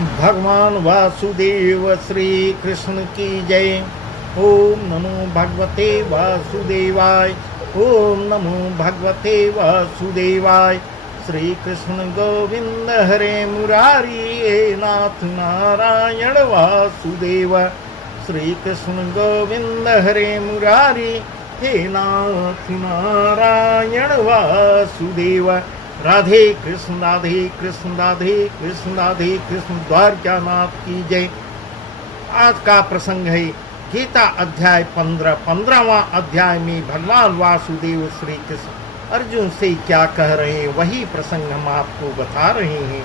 भगवान वासुदेव श्री कृष्ण की जय। ओम नमो भगवते वासुदेवाय। ओम नमो भगवते वासुदेवाय। श्री कृष्ण गोविंद हरे मुरारी हे नाथ नारायण वासुदेव। श्री कृष्ण गोविंद हरे मुरारी हे नाथ नारायण वासुदेव। राधे कृष्ण राधे कृष्ण राधे कृष्ण राधे कृष्ण। द्वारकानाथ की जय। आज का प्रसंग है गीता अध्याय 15वां अध्याय में भगवान वासुदेव श्री कृष्ण अर्जुन से क्या कह रहे हैं वही प्रसंग हम आपको बता रहे हैं।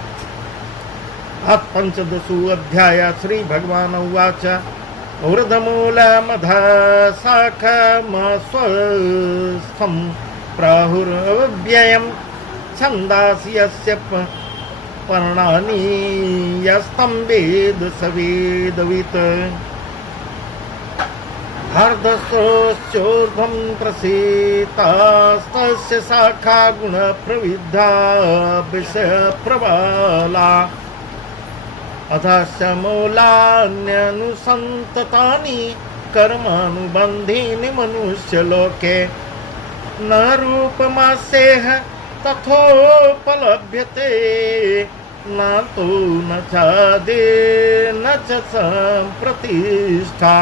अथ पंचदशो अध्याय श्री भगवान उवाच ऊर्ध्वमूल मध शाखम स्वस्थं प्राहुरव्ययम् छन्दांसि यस्य पर्णानि यस्तं वेद स वेदवित्। हर्दशोर्ध्वं प्रसीतास्तस्य शाखा गुणप्रविद्धा विषयप्रबला। अधश्च मूलान्यनुसन्ततानि कर्मानुबन्धीनि मनुष्यलोके। न रूपमस्येह तथोपलभ्यते न तो न चादे न च प्रतिष्ठा।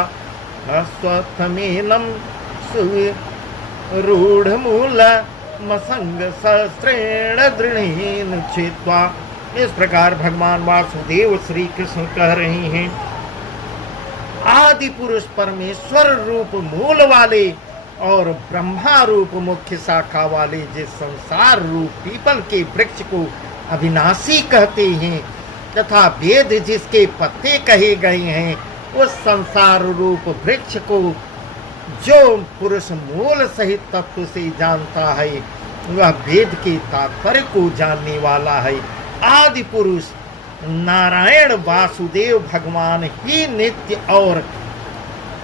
अस्वस्थमेनं सुविरूढमूलमसङ्गशस्त्रेण दृढेन छित्त्वा। इस प्रकार भगवान वासुदेव श्री कृष्ण कह रहे हैं, आदि पुरुष परमेश्वर रूप मूल वाले और ब्रह्मा रूप मुख्य शाखा वाले जिस संसार रूप पीपल के वृक्ष को अविनाशी कहते हैं तथा वेद जिसके पत्ते कहे गए हैं, उस संसार रूप वृक्ष को जो पुरुष मूल सहित तत्व से जानता है वह वेद के तात्पर्य को जानने वाला है। आदि पुरुष नारायण वासुदेव भगवान ही नित्य और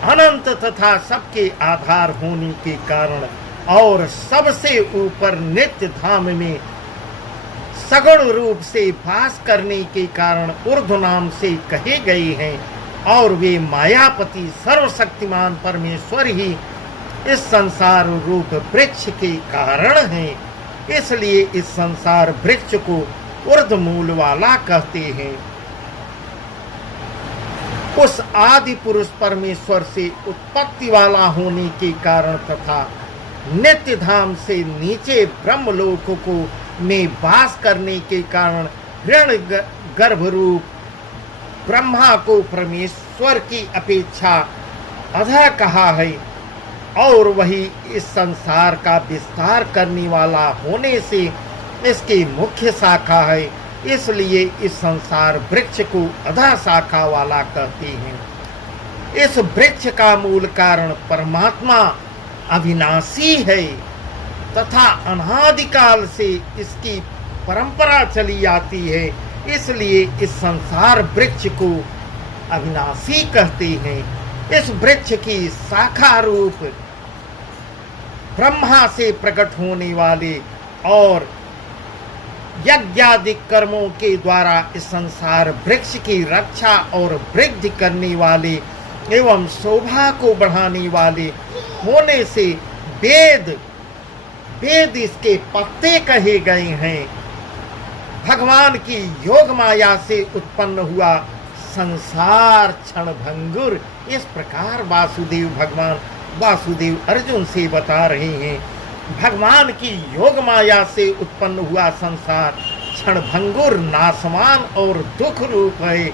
अनंत तथा सबके आधार होने के कारण और सबसे ऊपर नित्य धाम में सगुण रूप से वास करने के कारण ऊर्ध्व नाम से कहे गए हैं और वे मायापति सर्वशक्तिमान परमेश्वर ही इस संसार रूप वृक्ष के कारण हैं। इसलिए इस संसार वृक्ष को ऊर्ध्व मूल वाला कहते हैं। उस आदि पुरुष परमेश्वर से उत्पत्ति वाला होने के कारण तथा नित्य धाम से नीचे ब्रह्मलोक को में वास करने के कारण हिरण्य गर्भ रूप ब्रह्मा को परमेश्वर की अपेक्षा अधः कहा है और वही इस संसार का विस्तार करने वाला होने से इसकी मुख्य शाखा है। इसलिए इस संसार वृक्ष को अधा शाखा वाला कहते हैं। इस वृक्ष का मूल कारण परमात्मा अविनाशी है तथा अनादिकाल से इसकी परंपरा चली आती है। इसलिए इस संसार वृक्ष को अविनाशी कहते हैं। इस वृक्ष की शाखा रूप ब्रह्मा से प्रकट होने वाले और यज्ञादि कर्मों के द्वारा इस संसार वृक्ष की रक्षा और वृद्धि करने वाले एवं शोभा को बढ़ाने वाले होने से वेद इसके पत्ते कहे गए हैं। भगवान की योग माया से उत्पन्न हुआ संसार क्षणभंगुर। इस प्रकार भगवान वासुदेव अर्जुन से बता रहे हैं, भगवान की योग माया से उत्पन्न हुआ संसार क्षणभंगुर नाशवान और दुख रूप है।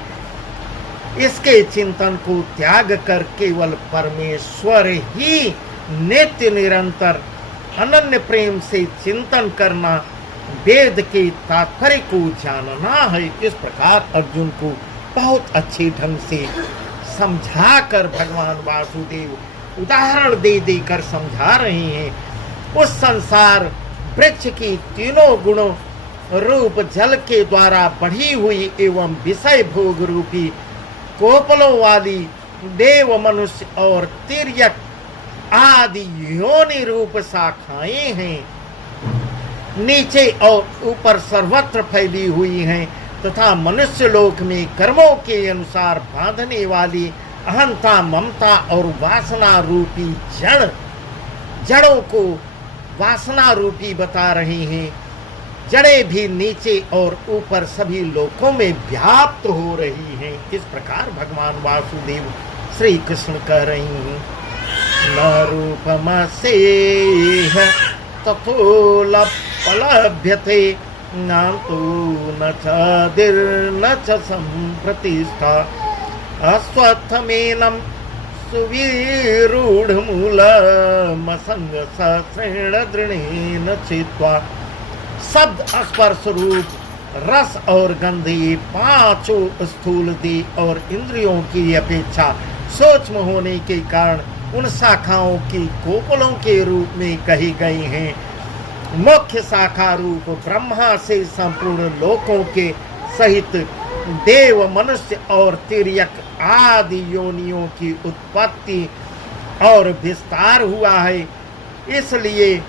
इसके चिंतन को त्याग कर केवल परमेश्वर ही नित्य निरंतर अनन्य प्रेम से चिंतन करना वेद के तात्पर्य को जानना है। इस प्रकार अर्जुन को बहुत अच्छे ढंग से समझाकर भगवान वासुदेव उदाहरण दे देकर समझा रहे हैं। उस संसार वृक्ष की तीनों गुणों रूप जल के द्वारा बढ़ी हुई एवं विषय भोग रूपी कोपलों वाली देव मनुष्य और तिर्यक आदि योनि रूप शाखाएं हैं। नीचे और ऊपर सर्वत्र फैली हुई हैं तथा मनुष्य लोक में कर्मों के अनुसार बांधने वाली अहंता, ममता और वासना रूपी जड़ों को वासना रूपी बता रहे हैं। जड़ें भी नीचे और ऊपर सभी लोकों में व्याप्त हो रही हैं। इस प्रकार भगवान वासुदेव श्री कृष्ण कह रही हैं, न रूपमस्येह तथोपलभ्यते नान्तु न चादिर्न च सम्प्रतिष्ठा अश्वत्थमेनं सुविरूढमूलमसङ्गसहस्रेण दृढेन चित्वा। शब्द, स्पर्श, रूप, रस और गंध ये पांचों स्थूल देह और इंद्रियों की अपेक्षा सूक्ष्म होने के कारण उन शाखाओं की गोकुलों के रूप में कही गई हैं। मुख्य शाखा रूप ब्रह्मा से संपूर्ण लोकों के सहित देव, मनुष्य और तिर्यक आदि योनियों की उत्पत्ति और विस्तार हुआ है, इसलिए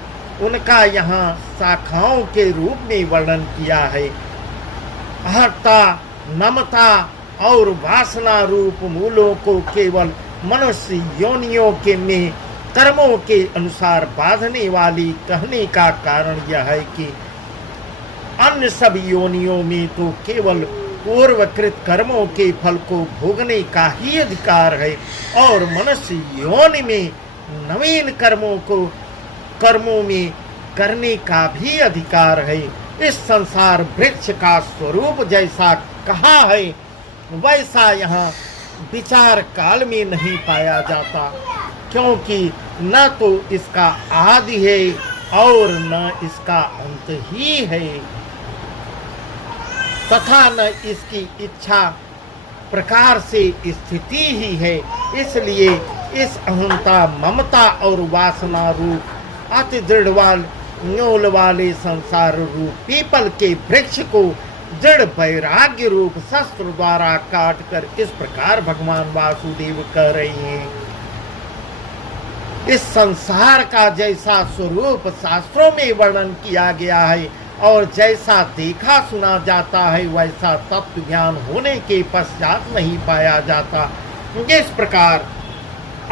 उनका यहाँ शाखाओं के रूप में वर्णन किया है। अहंता, ममता और वासना रूप मूलों को केवल मनुष्य योनियों के में कर्मों के अनुसार बांधने वाली कहने का कारण यह है कि अन्य सब योनियों में तो केवल पूर्वकृत कर्मों के फल को भोगने का ही अधिकार है और मनुष्य योनि में नवीन कर्मों में करने का भी अधिकार है। इस संसार वृक्ष का स्वरूप जैसा कहा है वैसा यहाँ विचार काल में नहीं पाया जाता, क्योंकि न तो इसका आदि है और न इसका अंत ही है, तथा न इसकी इच्छा प्रकार से स्थिति ही है। इसलिए इस अहंता, ममता और वासना रूप अति दृढ़ न्योल वाले संसार रूप पीपल के वृक्ष को दृढ़ वैराग्य रूप शस्त्र द्वारा काट कर इस प्रकार भगवान वासुदेव कह रहे हैं, इस संसार का जैसा स्वरूप शास्त्रों में वर्णन किया गया है और जैसा देखा सुना जाता है वैसा तत्व ज्ञान होने के पश्चात नहीं पाया जाता। इस प्रकार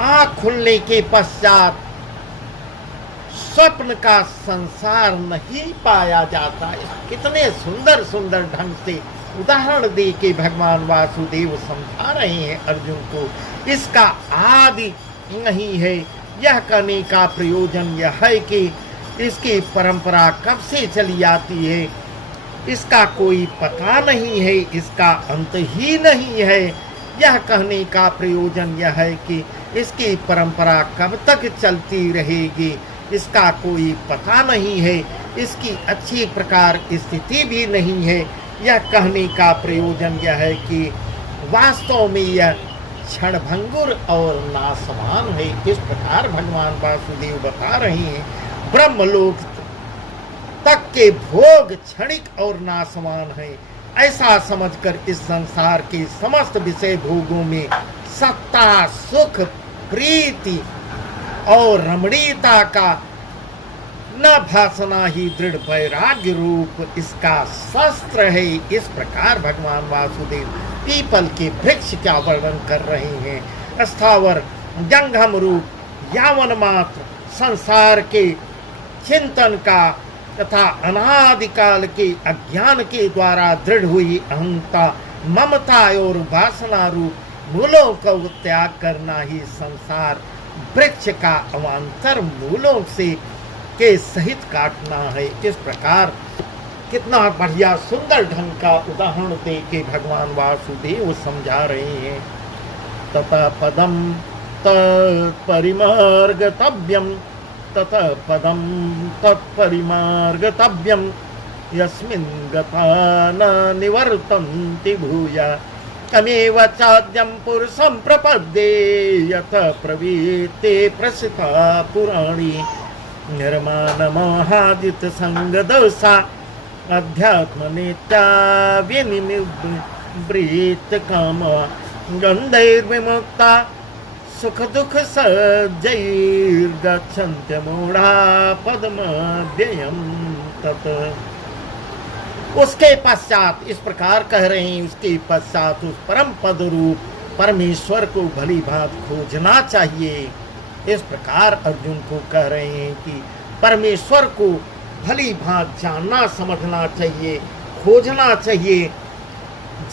आँख खुलने के पश्चात स्वप्न का संसार नहीं पाया जाता। कितने सुंदर सुंदर ढंग से उदाहरण दे के भगवान वासुदेव समझा रहे हैं अर्जुन को। इसका आदि नहीं है, यह कहने का प्रयोजन यह है कि इसकी परंपरा कब से चली आती है, इसका कोई पता नहीं है, इसका अंत ही नहीं है। यह कहने का प्रयोजन यह है कि इसकी परंपरा कब तक चलती रहेगी, इसका कोई पता नहीं है, इसकी अच्छी प्रकार स्थिति भी नहीं है। यह कहने का प्रयोजन यह है कि वास्तव में यह क्षणभंगुर और नासवान है। इस प्रकार भगवान वासुदेव बता रहे हैं, ब्रह्मलोक तक के भोग क्षणिक और नासवान है। ऐसा समझकर इस संसार के समस्त विषय भोगों में सत्ता, सुख, प्रीति और रमणीयता का न भासना ही दृढ़ वैराग्य रूप इसका शस्त्र है। इस प्रकार भगवान वासुदेव पीपल के वृक्ष का वर्णन कर रहे हैं। स्थावर जंगम रूप यावन मात्र संसार के चिंतन का तथा अनादिकाल के अज्ञान के द्वारा दृढ़ हुई अहंता, ममता और वासना रूप मूलों का त्याग करना ही संसार वृक्ष का अवान्तर मूलों से के सहित काटना है। इस प्रकार कितना बढ़िया सुंदर ढंग का उदाहरण दे के भगवान वासुदेव समझा रहे हैं। ततः पदम तत्परिमार्गतव्यम, ततः पदम तत्परिमार्गतव्यम, यस्मिन् गता न निवर्तन्ति भूया, तमेव चाद्यं पुरुषं प्रपद्ये, यथ ब्रवीते प्रसिता पुराणी। निर्माणमोहादित संगदोषा अध्यात्म नित्या विनिवृत्त काम, गन्धैर्विमुक्ता सुख दुख सज्जैर्गच्छन्त्यमूढा पदमव्ययं तत्। उसके पश्चात इस प्रकार कह रहे हैं, उसके पश्चात उस परम पद रूप परमेश्वर को भली भांत खोजना चाहिए। इस प्रकार अर्जुन को कह रहे हैं कि परमेश्वर को भली भांत जानना समझना चाहिए, खोजना चाहिए,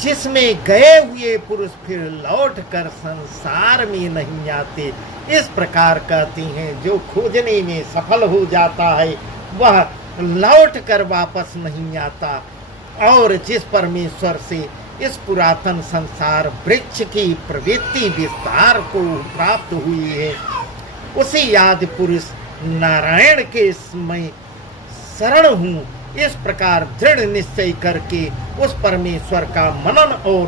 जिसमें गए हुए पुरुष फिर लौटकर संसार में नहीं आते। इस प्रकार कहती हैं, जो खोजने में सफल हो जाता है वह लौटकर वापस नहीं आता, और जिस परमेश्वर से इस पुरातन संसार वृक्ष की प्रवृत्ति विस्तार को प्राप्त हुई है, उसी आदि पुरुष नारायण के मैं शरण हूँ, इस प्रकार दृढ़ निश्चय करके उस परमेश्वर का मनन और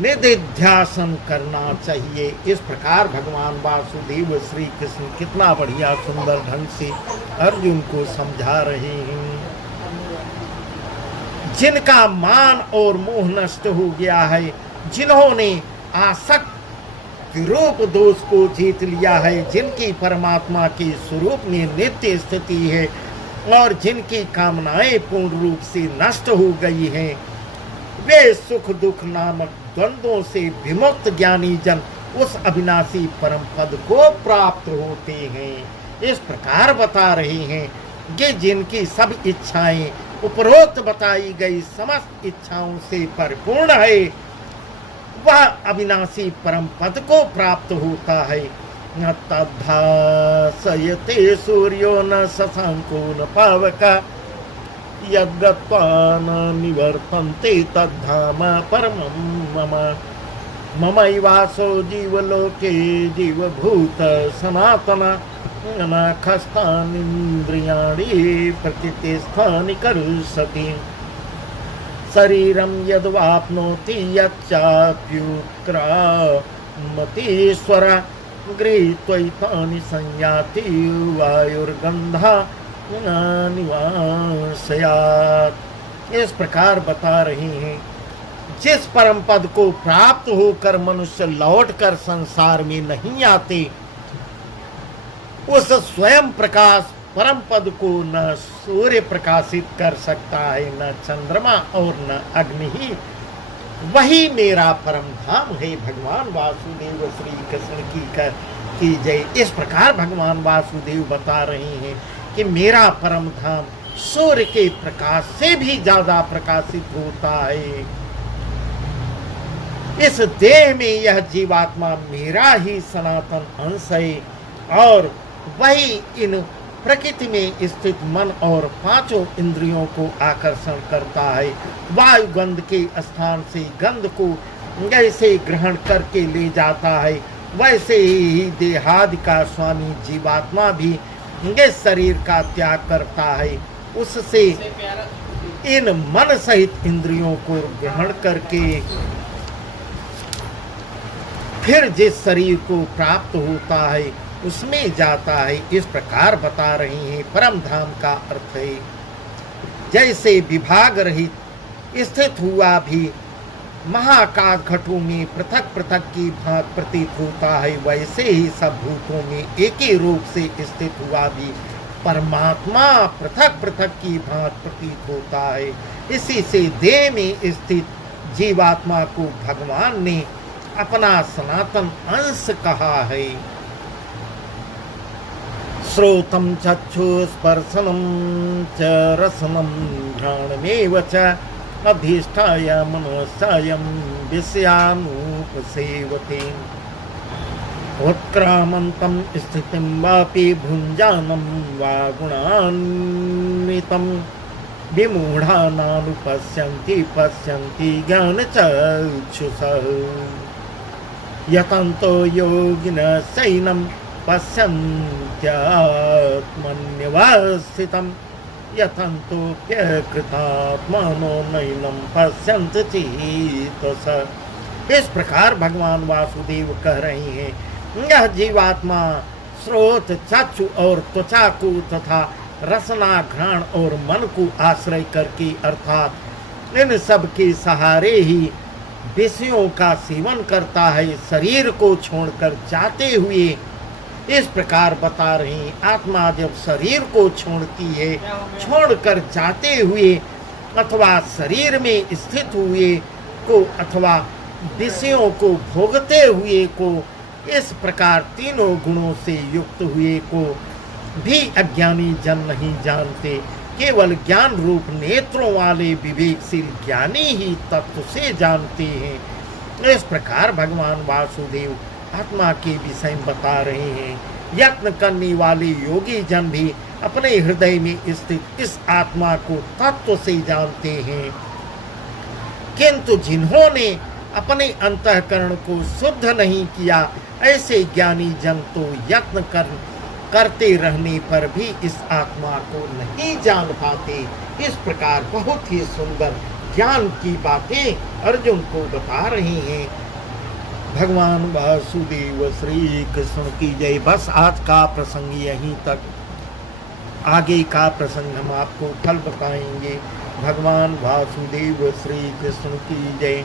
निधिध्यासन करना चाहिए। इस प्रकार भगवान वासुदेव श्री कृष्ण कितना बढ़िया सुंदर ढंग से अर्जुन को समझा रहे हैं। जिनका मान और मोह नष्ट हो गया है, जिन्होंने आसक्त रूप दोष को जीत लिया है, जिनकी परमात्मा के स्वरूप में नित्य स्थिति है और जिनकी कामनाएं पूर्ण रूप से नष्ट हो गई हैं, वे सुख दुख नामक द्वंद्वों से विमुक्त ज्ञानी जन उस अविनाशी परम पद को प्राप्त होते हैं। इस प्रकार बता रहे हैं कि जिनकी सब इच्छाएं उपरोक्त बताई गई समस्त इच्छाओं से परिपूर्ण है, वह अविनाशी परम पद को प्राप्त होता है। न तद्भासयते सूर्यो न शशांको न पावका, यद्गत्वा न निवर्तन्ते तद्धाम परमं मम। ममैवासो जीवलोके जीवभूत सनातन, न खस्तानीन्द्रियाणि प्रकृतिस्थानि करुषति। शरीरं यद्वाप्नोति यच्चाप्युत्क्रामतीश्वर, गृहीत्वैतानि संयाति वायुर्गन्धा निवासयात्। इस प्रकार बता रहे हैं, जिस परम पद को प्राप्त होकर मनुष्य लौटकर संसार में नहीं आते, उस स्वयं प्रकाश परम पद को न सूर्य प्रकाशित कर सकता है, न चंद्रमा और न अग्नि ही। वही मेरा परम धाम है। भगवान वासुदेव श्री कृष्ण की जय। इस प्रकार भगवान वासुदेव बता रहे हैं कि मेरा परम धाम सूर्य के प्रकाश से भी ज्यादा प्रकाशित होता है। इस देह में यह जीवात्मा मेरा ही सनातन अंश है, और वही इन प्रकृति में स्थित मन और पांचों इंद्रियों को आकर्षण करता है। वायु गंध के स्थान से गंध को जैसे ग्रहण करके ले जाता है, वैसे ही देहादि का स्वामी जीवात्मा भी ये शरीर का त्याग करता है। उससे इन मन सहित इंद्रियों को ग्रहण करके फिर जिस शरीर को प्राप्त होता है उसमें जाता है। इस प्रकार बता रहे हैं, परम धाम का अर्थ है जैसे विभाग रहित स्थित हुआ भी महाकाश घटों में पृथक पृथक की भांति प्रतीत होता है, वैसे ही सब भूतों में एक ही रूप से स्थित हुआ भी परमात्मा पृथक पृथक की भांति प्रतीत होता है। इसी से देह में स्थित जीवात्मा को भगवान ने अपना सनातन अंश कहा है। श्रोतं चक्षुस्पर्शनं च रसनं घ्राणमेव च अधिष्ठाय मनसायं विषयानुपसेवते। उत्क्रामन्तं स्थितिं वापि भुञ्जानं वा गुणान्वितं, विमूढानानुपश्यन्ति पश्यन्ति ज्ञानचक्षुषः। यतन्तो योगिनः शयनं पश्यन्त्यात्मन्यवस्थितं, यतन्तोऽप्यकृतात्मानो नैनं पश्यन्ति चेतसः। इस प्रकार भगवान वासुदेव कह रहे हैं, यह जीवात्मा स्रोत चक्षु और त्वचा को तथा रसना घ्राण और मन को आश्रय करके अर्थात इन सब के सहारे ही विषयों का सेवन करता है, शरीर को छोड़कर जाते हुए। इस प्रकार बता रहे हैं, आत्मा जब शरीर को छोड़ती है, छोड़कर जाते हुए अथवा शरीर में स्थित हुए को अथवा विषयों को भोगते हुए को, इस प्रकार तीनों गुणों से युक्त हुए को भी अज्ञानी जन नहीं जानते। केवल ज्ञान रूप नेत्रों वाले विवेकशील ज्ञानी ही तत्व से जानते हैं। इस प्रकार भगवान वासुदेव आत्मा के विषय में बता रहे हैं। यत्न करने वाले योगी जन भी अपने हृदय में स्थित इस आत्मा को तत्व से जानते हैं, किंतु जिन्होंने अपने अंतःकरण को शुद्ध नहीं किया, ऐसे ज्ञानी जन तो यत्न करते रहने पर भी इस आत्मा को नहीं जान पाते। इस प्रकार बहुत ही सुंदर ज्ञान की बातें अर्जुन को बता रहे हैं। भगवान वासुदेव श्री कृष्ण की जय। बस आज का प्रसंग यहीं तक, आगे का प्रसंग हम आपको कल बताएंगे। भगवान वासुदेव श्री कृष्ण की जय।